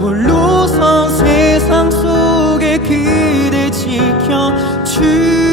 홀로서 세상 속에 그대 지켜 주